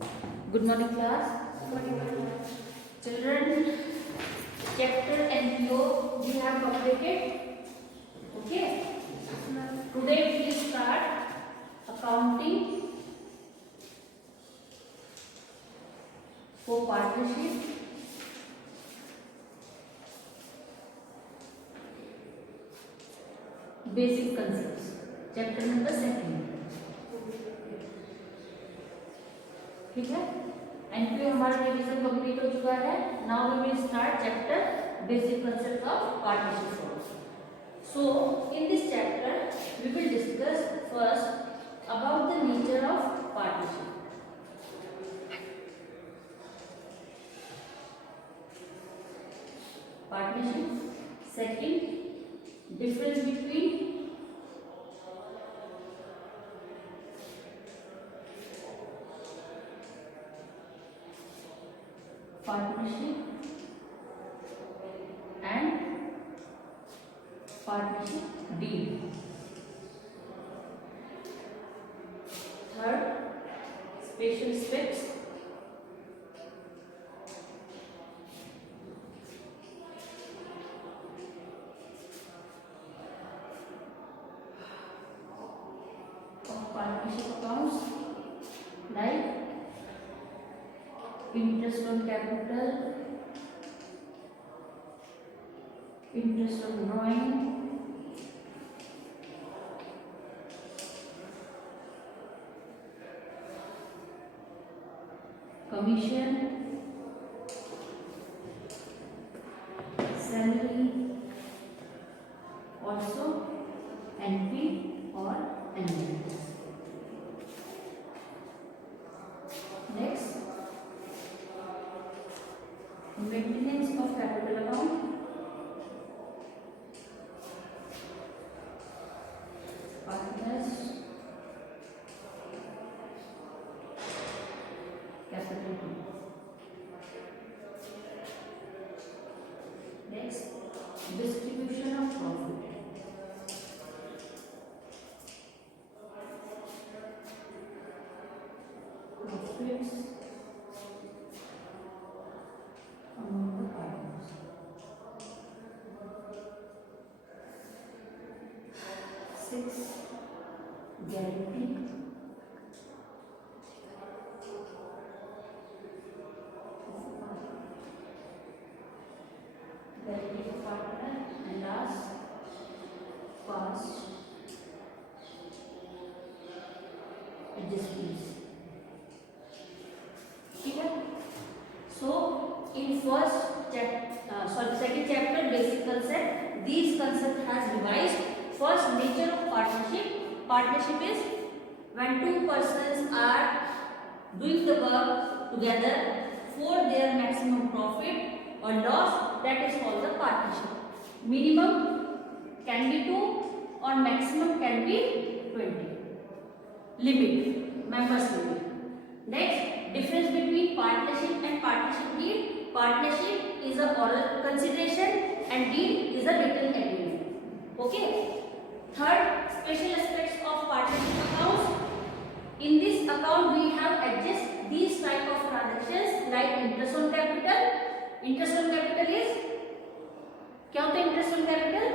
Good morning, class. Children, chapter and PO we have completed. Okay. Today we will start accounting for partnership. Basic concepts. Chapter number 2. ठीक है. NP हमारा revision complete हो चुका है. Now we will start chapter basic concept of partnership. So in this chapter we will discuss first about the nature of partnership. Second, difference between partnership and partnership deed. Third, special aspects of partnership accounts like interest on capital, interest on drawing, commission, salary, also NP or NPS. Next, maintenance of capital account, partners, capital. Next, distribution of profit. Profits among the partners. Six, guarantee. Guarantee of partner. And last, past adjustments. ठीक है. So in second chapter basic concept, these concept has revised. First, nature of partnership. Partnership is when two persons are doing the work together for their maximum profit or loss, that is called the partnership. Minimum can be 2 or maximum can be 20. Limit, members limit. Next, difference between partnership and partnership deed. Partnership is a oral consideration and deed is a written agreement. Okay. Third, special aspects of partnership accounts. In this account we have adjust these type of transactions like interest on capital. Interest on capital is क्या होता है? Interest on capital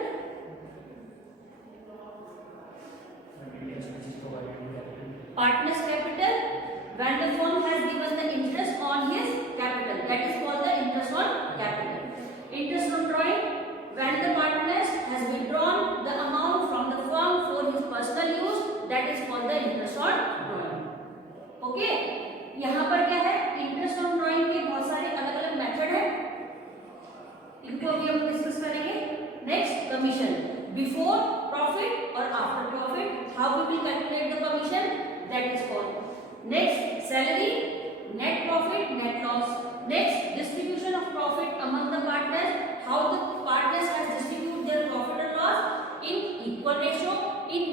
partner's capital when the firm has given the interest on his capital, that is called the interest on capital. Interest on drawing when the partners has withdrawn the amount from the firm for his personal use, that is called the interest on drawing. Okay. यहाँ पर क्या है? Interest on drawing के बहुत सारे अलग अलग method है, इनको अभी हम डिस्कस करेंगे. नेक्स्ट, कमीशन बिफोर प्रॉफिट और after profit, how we will calculate the commission, that is called. Next, salary, net profit, net loss. Next, distribution of profit among the partners, how the partners has distributed their profit and loss in equal ratio, in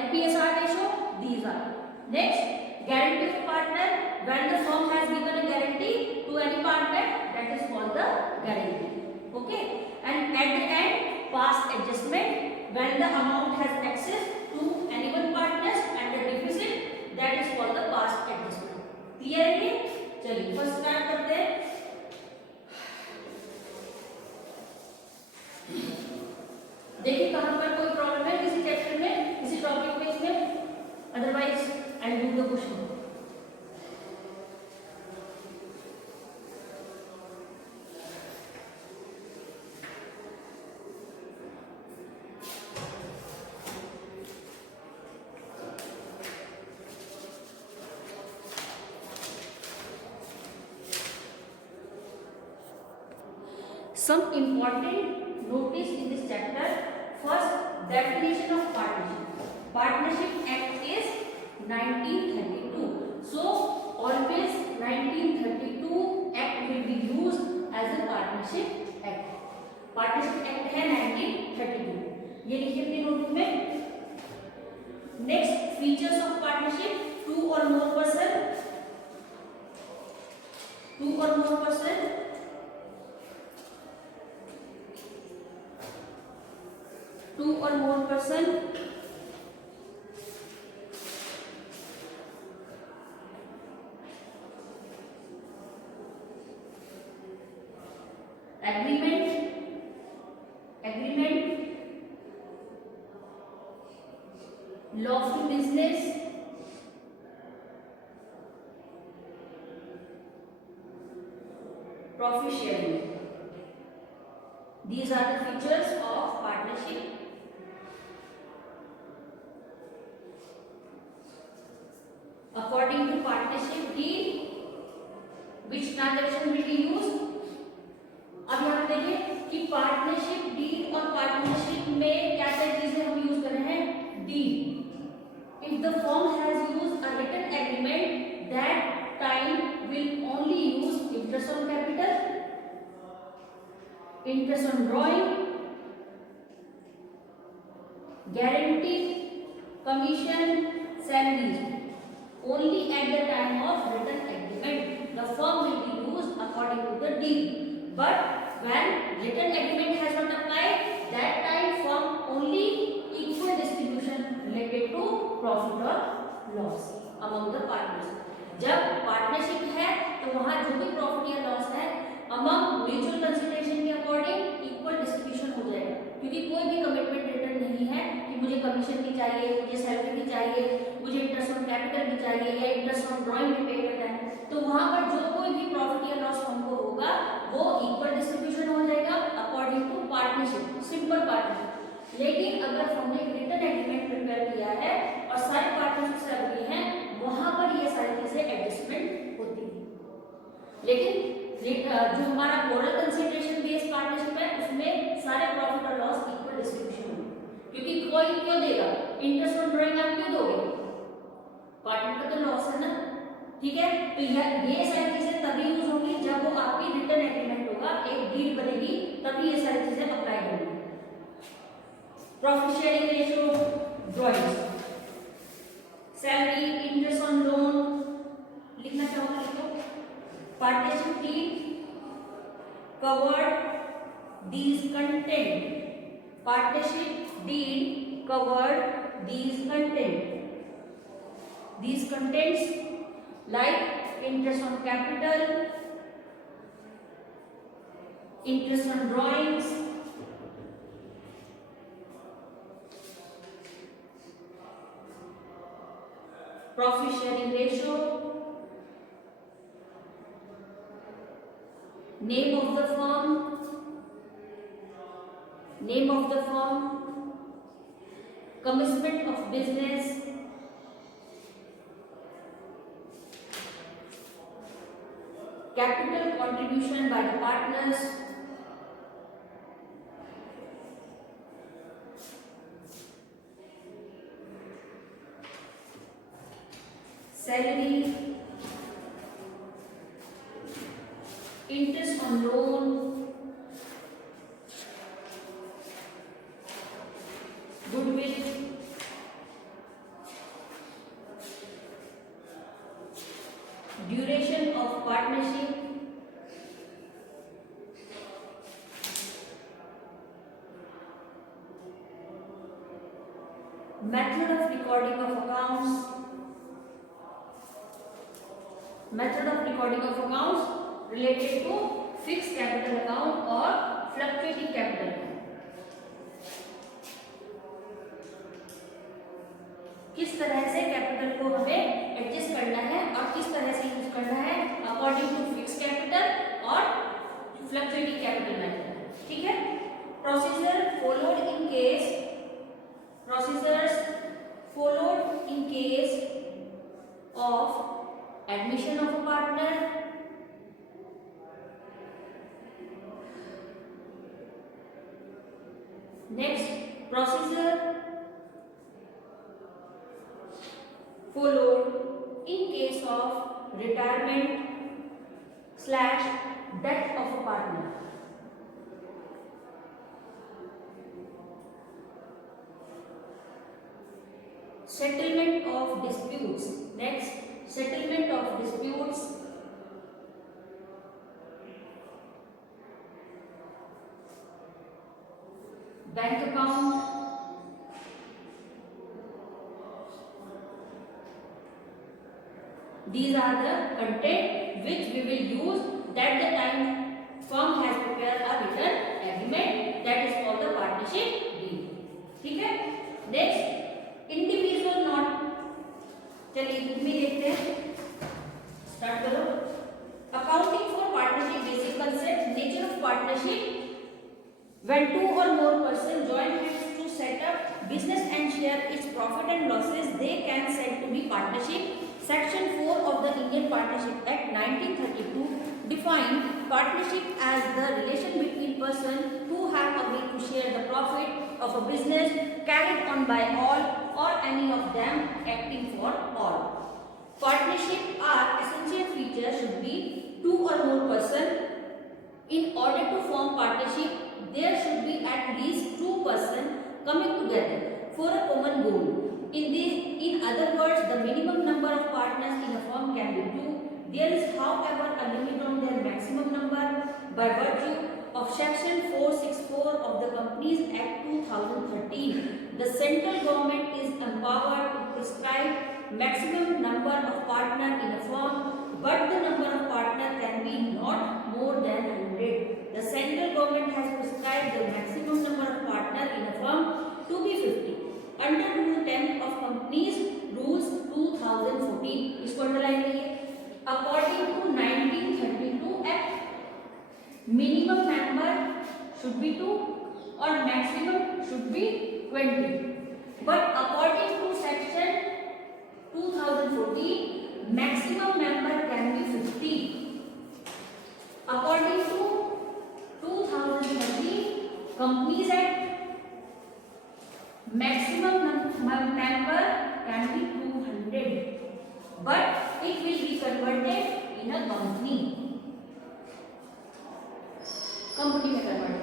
NPSR ratio, these are. Next, guarantee of partner when the firm has given a guarantee to any partner, that is called the guarantee. Okay. And at the end, past adjustment when the amount has excess to any one partners and the deficit, that is called the past adjustment. Clear? Some important notice in this chapter. First, definition of partnership. Partnership Act is 1932. So always 1932 Act will be used as a partnership act. Partnership act है 1932, ये लिखिए अपने notebook में. Next, features of partnership. Two or more person, two or more person, two or more person, agreement, lawful business, profit sharing. These are the features of partnership. According to partnership deed, which transaction will be used? अब यहाँ देखिए कि partnership deed और partnership में क्या क्या चीजें हम यूज कर रहे हैं. Deed. If the firm has used a written agreement, that time will only use interest on capital, interest on drawing, guarantee, commission, salaries. Only at the time of written agreement, the firm will be used according to the deed. But when written agreement has not applied, that time firm only equal distribution related to profit और loss among the partners. जब partnership है तो वहां जो भी profit या loss है among mutual consideration के अकॉर्डिंग इक्वल डिस्ट्रीब्यूशन हो जाएगा. क्योंकि कोई भी कमिटमेंट रिटर्न नहीं है कि मुझे कमीशन भी चाहिए, मुझे सैलरी भी चाहिए, मुझे इंटरेस्ट ऑन कैपिटल भी चाहिए या इंटरेस्ट ऑन ड्रॉइंग भी पे करना है. तो वहां पर जो कोई भी प्रॉफिट या लॉस हमको होगा वो इक्वल डिस्ट्रीब्यूशन हो जाएगा according to partnership, simple partnership. लेकिन अगर हमने एक रिटन एग्रीमेंट प्रिपेयर किया है और सारे पार्टनर्स से अग्री हैं, वहां पर ये सारी चीजें एडजस्टमेंट होती है. लेकिन जो हमारा ओरल कंसिडरेशन बेस्ड पार्टनरशिप है उसमें सारे प्रॉफिट और लॉस इक्वल डिस्ट्रीब्यूशन होंगे. क्योंकि कोई क्यों देगा इंटरेस्ट ऑन ड्रॉइंग, आप क्यों दोगे? पार्टनर का तो लॉस है ना. ठीक है, तो ये सारी चीजें तभी यूज होंगी जब वो आपकी रिटन एग्रीमेंट होगा, एक डीड बनेगी, तभी ये सारी चीजें अप्लाई होंगी. Profit sharing ratio, drawings, salary, interest on loan. लिखना चाहोगे लिखो. Partnership deed covered these content. Partnership deed covered these content. These contents like interest on capital, interest on drawings, profit sharing ratio, name of the firm, commencement of business, capital contribution by the partners, salary, interest on loan, goodwill, duration of partnership, method of recording of accounts, related to fixed capital account or fluctuating capital account. किस तरह से capital को हमें adjust करना है और किस तरह से यूज करना है अकॉर्डिंग टू फिक्स कैपिटल और फ्लक्चुएटिंग कैपिटल मेथड. ठीक है. Procedures followed in case of admission of a partner, Next, procedure followed in case of retirement/death of a partner. Settlement of disputes. Next, settlement of disputes. Bank account. These are the content which we will use that the time firm has prepared a written agreement, that is called the partnership deed. ठीक है? Next, individual not. चलिए book में देखते हैं. Start करो. Accounting for partnership basic concept. Nature of partnership. When two or more persons join hands to set up business and share its profit and losses, they can said to be partnership. Section 4 of the Indian Partnership Act 1932 define partnership as the relation between persons who have agreed to share the profit of a business carried on by all or any of them acting for all. Partnership are essential features should be two or more persons. In order to form partnership, there should be at least two persons coming together for a common goal. In other words, the minimum number of partners in a firm can be two. There is, however, a limit on their maximum number by virtue of Section 464 of the Companies Act 2013. The central government is empowered to prescribe maximum number of partners in a firm, but the number of partners can be not more than 100. The central government has prescribed the maximum number of partners in a firm to be 50. Under Rule 10 of Companies Rules 2014, इसको underline करिए. According to 1932 Act, minimum member should be 2 or maximum should be 20. But according to Section 2014, maximum member can be 50. According to 2013 Companies Act, maximum member can be 200, but it will be converted in a company में convert.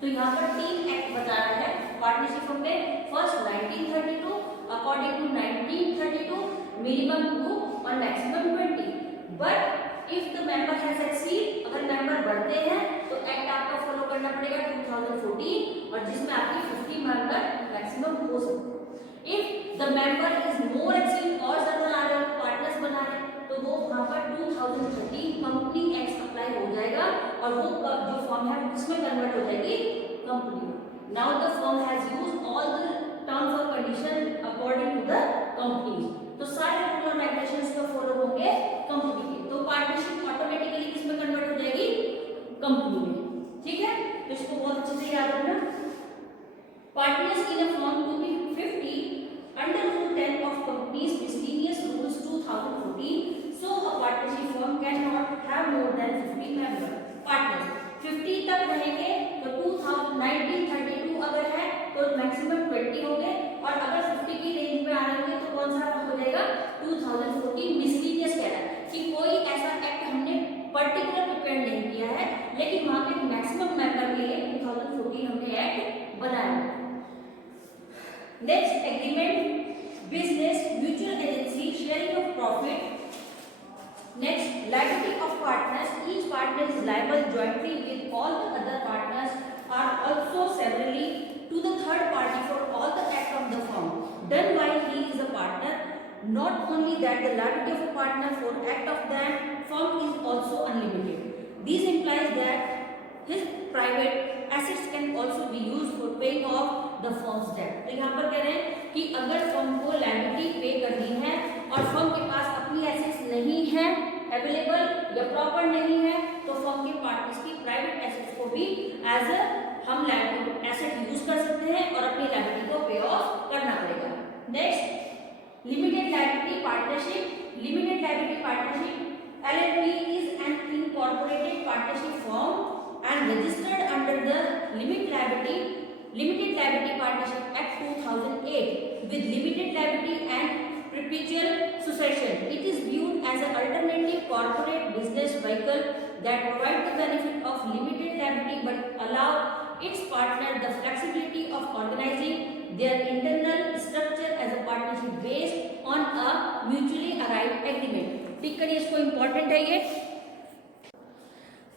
तो यहाँ पर 3 act बता रहा है partnership में. First 1932, according to 1932 minimum 2 और maximum 20. But if the member has exceed, अगर मेंबर बढ़ते हैं तो एक्ट आपको फॉलो करना पड़ेगा 2014, और जिसमें आपकी 50 मेंबर मैक्सिमम हो सकते हैं. If the member is more exceed और ज्यादा आ रहे हो पार्टनर्स बना रहे हैं, तो वो वहां पर 2013 कंपनी एक्ट अप्लाई हो जाएगा और वो जो फॉर्म है उसमें कन्वर्ट हो जाएगी company. Now the form has used all the terms और condition according to the company. तो सारे रूल और रेगुलेशंस को फॉलो होंगे कंपनी के. तो पार्टनरशिप ऑटोमेटिकली किसमें कन्वर्ट हो जाएगी? कंपनी में. ठीक है, तो इसको बहुत अच्छे से याद रखना. Partners in a firm to be 50 under Rule 10 of Companies Miscellaneous Rules 2014. So a partnership firm cannot have more than 50 member partners. 50 तक रहेंगे तो 1932 अगर है तो मैक्सिमम 20 हो गए, और अगर 50 की रेंज में आ रहे होंगे तो कौन सा हो जाएगा? 2014 मिसलीनियस कह रहा है कि कोई ऐसा एक्ट हमने पर्टिकुलर प्रिपेयर नहीं किया है, लेकिन वहां पे मैक्सिमम मेंबर के लिए 2014 हमने एक्ट बनाया. Next, agreement, business, mutual agency, sharing of profit. Next, liability of partners. Each partner is liable jointly with all the other partners or also severally to the third party for all the act of the firm done while he is a partner. Not only that, the liability of a partner for act of that firm is also unlimited. This implies that his private assets can also be used for paying off the firm's debt. तो यहाँ पर कह रहे हैं कि अगर firm को liability पे करनी है और फर्म के पास अपनी एसेट्स नहीं है अवेलेबल या प्रॉपर नहीं है, तो फर्म के पार्टनर्स की प्राइवेट एसेट्स को भी एज अ हम लायबिलिटी एसेट यूज कर सकते हैं और अपनी लायबिलिटी को पे ऑफ करना पड़ेगा. Next, limited liability partnership. Limited liability partnership LLP is an incorporated partnership firm and registered under the limit liability Limited Liability Partnership Act 2008 with limited liability and perpetual succession. It is viewed as an alternative corporate business vehicle that provides the benefit of limited liability but allow its partner the flexibility of organizing their internal structure as a partnership based on a mutually arrived agreement. टिक करिए, इसको important है ये.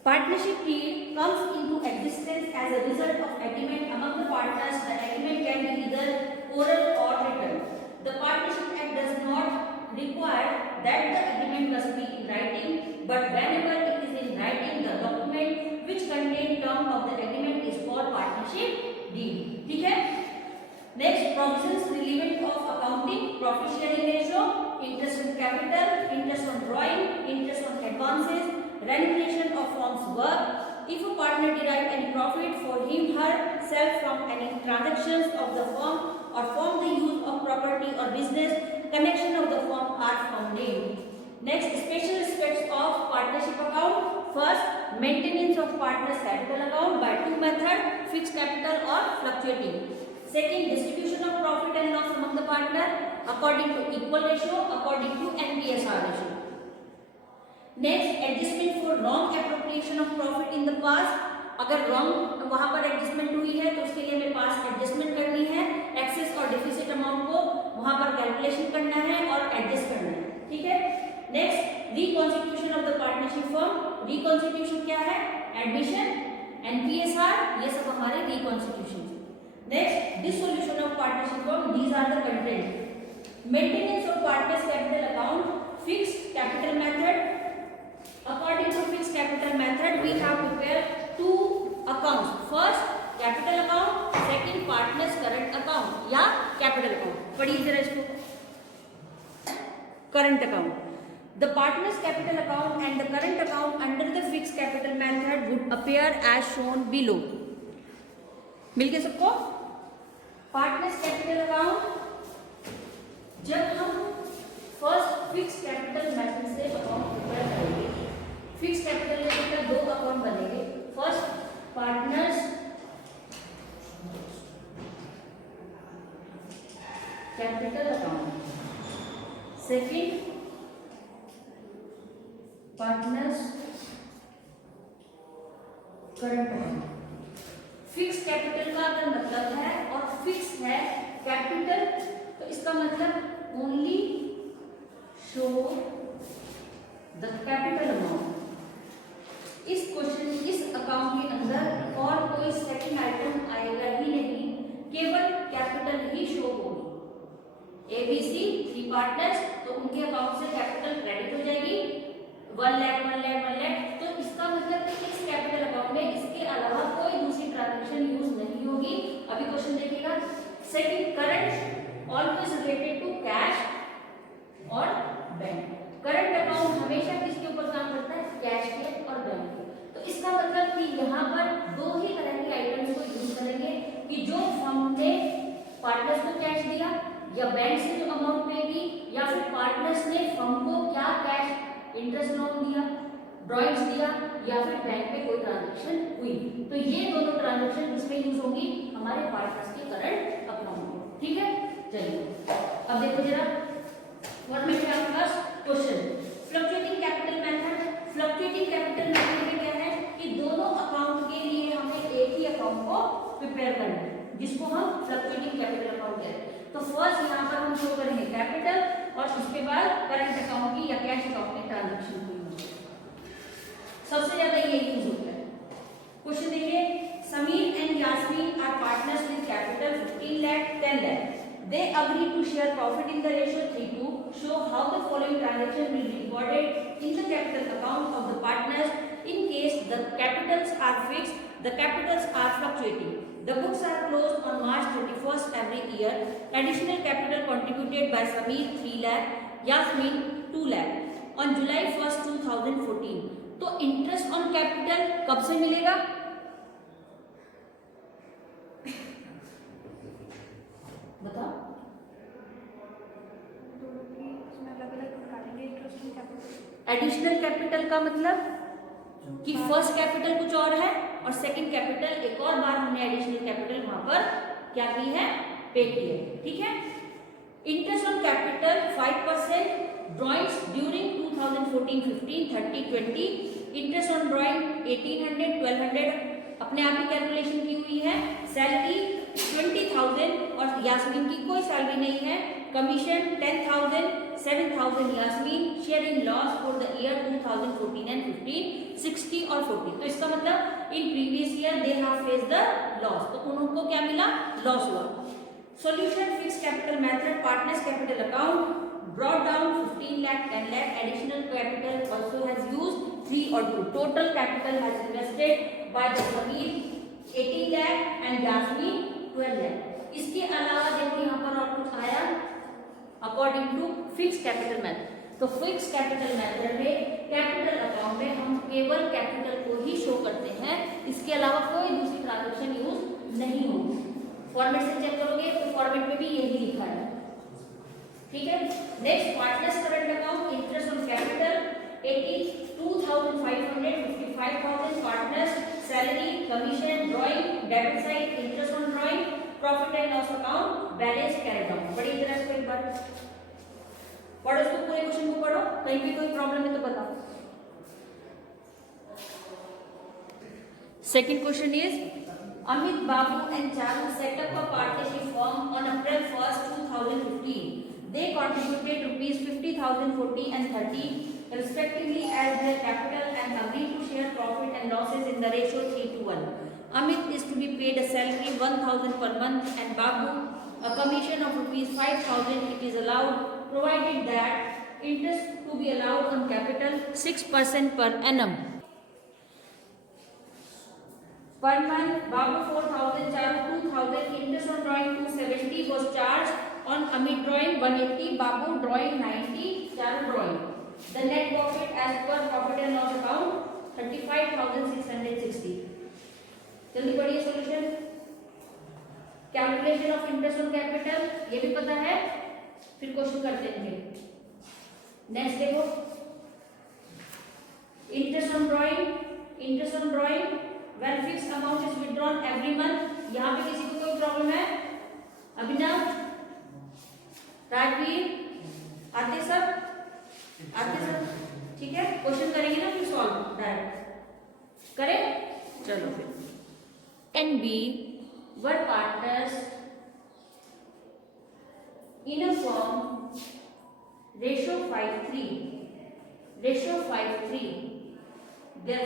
Partnership deed comes into existence as a result of agreement among the partners. The agreement can be either oral or written. The Partnership Act does not require that the agreement must be in writing, but whenever it is in writing, the document which contains term of the agreement is called partnership deed. ठीक है? Next, provisions relevant of accounting, profit sharing ratio, interest on capital, interest on drawing, interest on advances, remuneration of firm's work. If a partner derive any profit for him herself from any transactions of the firm or from the use of property or business connection of the firm are from name. Next, special aspects of partnership account. First, maintenance of partner's capital account by two methods, fixed capital or fluctuating. Second, distribution of profit and loss among the partner according to equal ratio, according to NPSR ratio. Next, adjustment for wrong appropriation of profit in the past. अगर wrong वहाँ पर adjustment हुई है तो उसके लिए हमें पास adjustment करनी है, एक्सेस और डिफिसिट अमाउंट को वहाँ पर कैलकुलेशन करना है और एडजस्ट करना है. ठीक है. Next, reconstitution of the partnership form. Reconstitution क्या है? एडमिशन, एनपीएसआर, ये सब हमारे reconstitution. Next, dissolution of partnership form. These are the content. Maintenance of partners capital account, fixed capital method. According to fixed capital method, we have prepared two accounts. First, capital account. Second, partners current account या capital account. पढ़िए जरा इसको. Current account. The partners capital account and the current account under the fixed capital method would appear as shown below. मिल गया सबको? Partners capital account. जब हम first fix capital method से account prepare करेंगे, fix capital में मतलब दो account बनेंगे. First, partners capital account. Second, partners current account. Fix capital का अगर मतलब है और फिक्स है कैपिटल, तो इसका मतलब only show the capital amount. इस क्वेश्चन, इस अकाउंट के अंदर और कोई सेकंड आइटम आएगा ही नहीं, केवल कैपिटल ही शो होगी. ABC 3 पार्टनर्स, तो उनके अकाउंट से कैपिटल क्रेडिट हो जाएगी 1 लाख 1 लाख 1 लाख. तो इसका मतलब कि इस कैपिटल अकाउंट में इसके अलावा कोई दूसरी ट्रांजैक्शन यूज नहीं होगी. अभी क्वेश्चन देखिएगा. Second, current always related to cash और बैंक. करंट अकाउंट हमेशा किसके ऊपर काम करता है? कैश के और बैंक के. तो इसका मतलब कि यहाँ पर दो ही तरह के आइटम्स को यूज करेंगे कि जो फर्म ने पार्टनर्स को कैश दिया या बैंक से जो अमाउंट पे की, या फिर पार्टनर्स ने फर्म को क्या कैश इंटरेस्ट लोन दिया, ड्रॉइंग्स दिया, या फिर बैंक पे कोई ट्रांजैक्शन हुई. तो ये दोनों ट्रांजैक्शन किसमें यूज होंगी? हमारे पार्टनर्स के करंट अकाउंट में. ठीक है. चलिए अब देखो जरा. व्हाट में क्या first question, fluctuating capital method. Fluctuating capital method में क्या है कि दोनों अकाउंट के लिए हमें एक ही अकाउंट को प्रिपेयर करना है, जिसको हम फ्लक्चुएटिंग कैपिटल अकाउंट कहते हैं. तो फर्स्ट यहाँ पर हम शो करेंगे कैपिटल और उसके बाद करंट अकाउंट की या कैश अकाउंट की ट्रांजैक्शन हुई. सबसे ज्यादा ये यूज होता है. क्वेश्चन देखिए. Sameer and Yasmeen are partners with capital 15 lakh 10 lakh. They agree to share profit in the ratio 3:2. Show how the following transaction will be recorded in the capital account of the partners in case the capitals are fixed, the capitals are fluctuating. The books are closed on March 31st every year. Additional capital contributed by Sameer 3 lakh, Yasmin 2 lakh on July 1st 2014. तो interest on capital कब से मिलेगा? बताओ. Additional capital का मतलब कि first capital कुछ और है और सेकंड कैपिटल एक और बार हमने एडिशनल कैपिटल वहां पर क्या की है, पे की है। ठीक है। Interest on capital 5%, drawings during 2014-15, 30-20, interest on drawing 1800, 1200 अपने आप ही कैलकुलेशन की हुई है। सैलरी 20,000 और यास्मीन की कोई सैलरी नहीं है। Commission 10,000, 7,000 Yasmeen. Share in loss for the year 2014 and 15, 60 और 40। तो इसका मतलब in previous year they have face the loss, तो उनको क्या मिला, लॉस हुआ। Solution fix capital method, partners capital account brought down 15 lakh, 10 lakh, additional capital also has used 3 or 2. Total capital has invested by the Sameer 18 lakh and Yasmin 12 lakh. इसके अलावा देखिए यहाँ पर और कुछ आया according to fix capital method. तो fix capital method में कैपिटल अकाउंट में हम केवल कैपिटल को ही शो करते हैं, इसके अलावा कोई दूसरी ट्रांजेक्शन यूज नहीं होगी। फॉर्मेट से चेक करोगे तो फॉर्मेट में भी यही लिखा है। ठीक है। Next partners current account, interest on capital 82,500, 55,000 partners salary, commission, drawing, debit side, interest on drawing, profit and loss account, balance carried out. बड़ी तरह से एक बार पढ़ो, इसको पूरे क्वेश्चन को पढ़ो, कहीं भी कोई प्रॉब्लम है तो बताओ। Second question is Amit Babu and Charu set up a partnership firm on April 1st, 2015. They contributed rupees 50,000, 40 and 30 respectively as their capital and agreed to share profit and losses in the ratio 3:1. Amit is to be paid a salary 1,000 per month and Babu a commission of rupees 5,000. It is allowed provided that interest to be allowed on capital 6% per annum. Per month, Babu 4,000, Charu 2,000, interest on drawing 270 was charged on Amit drawing 180, Babu drawing 90, Charu drawing. The net profit as per profit and loss account 35,660. जल्दी पढ़िए solution. Calculation of interest on capital ये भी पता है, फिर question करते हैं। Next देखो, interest on drawing when fixed amount is withdrawn every month। यहाँ पे किसी को कोई प्रॉब्लम है? अभिनव, राजवीर, आते सब? ठीक है। क्वेश्चन करेंगे ना फिर सॉल्व डायरेक्ट करें। चलो फिर and B were partners in a firm ratio 5:3 their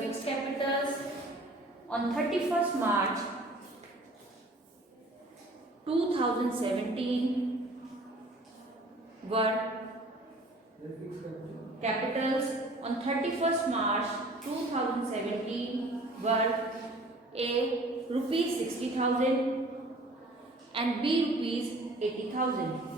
fixed capitals on 31st March 2017 were capitals on 31st March 2017 were A rupees 60,000 and B rupees 80,000.